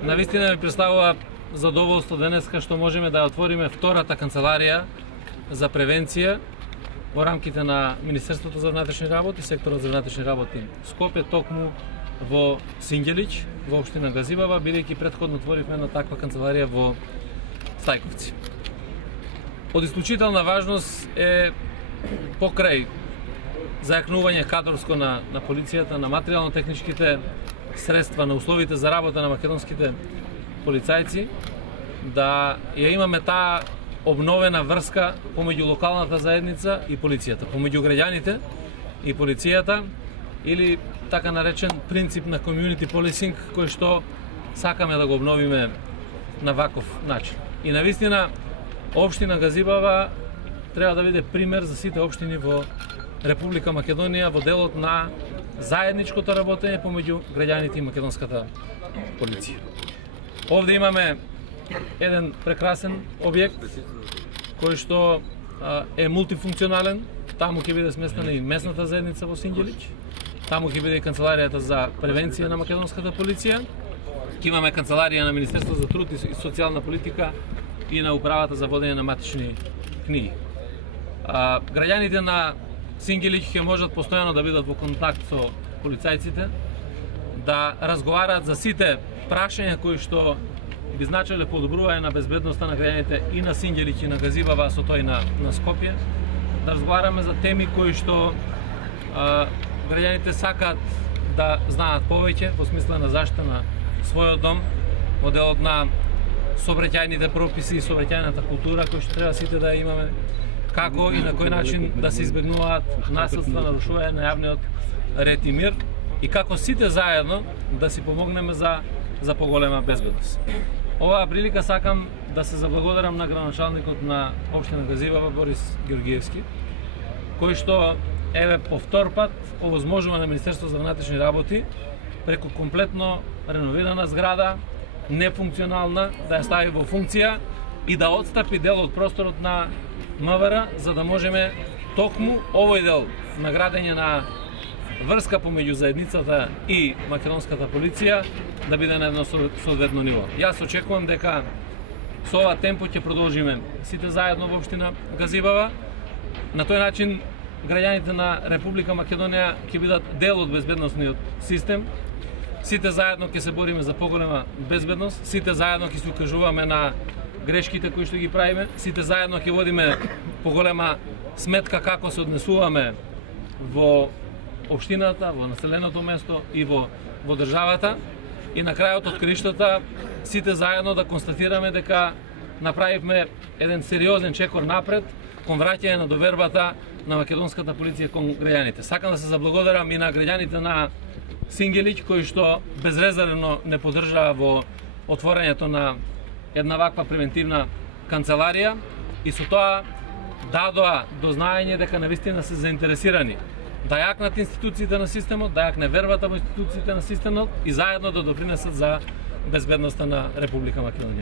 Навистина ми представува задоволство денеска што можеме да отвориме втората канцеларија за превенција во рамките на Министерството за внатрешни работи, секторот за внатрешни работи Скопје, токму во Синѓелич, во општина Газибава, бидејќи претходно отворивме една таква канцеларија во Стајковци. Од исклучителна важност е покрај зајакнување кадрско на полицијата, на материјално-техничките средства, на условите за работа на македонските полицајци, да ја имаме таа обновена врска помеѓу локалната заедница и полицијата, помеѓу граѓаните и полицијата, или така наречен принцип на community policing, кој што сакаме да го обновиме на ваков начин. И навистина, општина Газибава треба да биде пример за сите општини во Република Македонија во делот на заедничкото работење помеѓу граѓаните и македонската полиција. Овде имаме еден прекрасен објект кој што е мултифункционален. Таму ќе биде сместена и местната заедница во Синѓелич. Таму ќе биде и канцеларијата за превенција на македонската полиција. Ќе имаме канцеларија на Министерството за труд и социјална политика и на управата за водење на матични книги. Граѓаните на Синѓелич ќе можат постојано да бидат во контакт со полицајците, да разговараат за сите прашања кои што би значеле подобрување на безбедноста на граѓаните и на Синѓелич и на Газибава, со тој на Скопје, да разговараме за теми кои што граѓаните сакаат да знаат повеќе во смисла на заштита на својот дом, во делот на сообраќајните прописи и сообраќајната култура кои што треба сите да имаме, како и на кој начин да се избегнуваат насилства, нарушување на јавниот ред и мир, и како сите заедно да си помогнеме за поголема безбедност. Оваа прилика сакам да се заблагодарам на градоначалникот на општина Газибава Борис Георгиевски, кој што еве по втор пат овозможува на Министерството за внатрешни работи преку комплетно реновирана зграда, нефункционална, да ја стави во функција и да отстапи дел од просторот на МВР, за да можеме токму овој дел на градење на врска помеѓу заедницата и македонската полиција да биде на едно соодветно ниво. Јас очекувам дека со ова темпо ќе продолжиме сите заедно во општина Газибава. На тој начин граѓаните на Република Македонија ќе бидат дел од безбедносниот систем. Сите заедно ќе се бориме за поголема безбедност, сите заедно ќе се укажуваме на грешките кои што ги правиме, сите заедно ќе водиме поголема сметка како се однесуваме во општината, во населеното место и во државата. И на крајот од краиштата сите заедно да констатираме дека направивме еден сериозен чекор напред кон враќање на довербата на македонската полиција кон граѓаните. Сакам да се заблагодарам и на граѓаните на Синѓелич кои што безрезервно не поддржаа во отворањето на една ваква превентивна канцеларија и со тоа дадоа до знаење дека навистина се заинтересирани да јакнат институциите на системот, да јакне вербата во институциите на системот и заедно да допринесат за безбедноста на Република Македонија.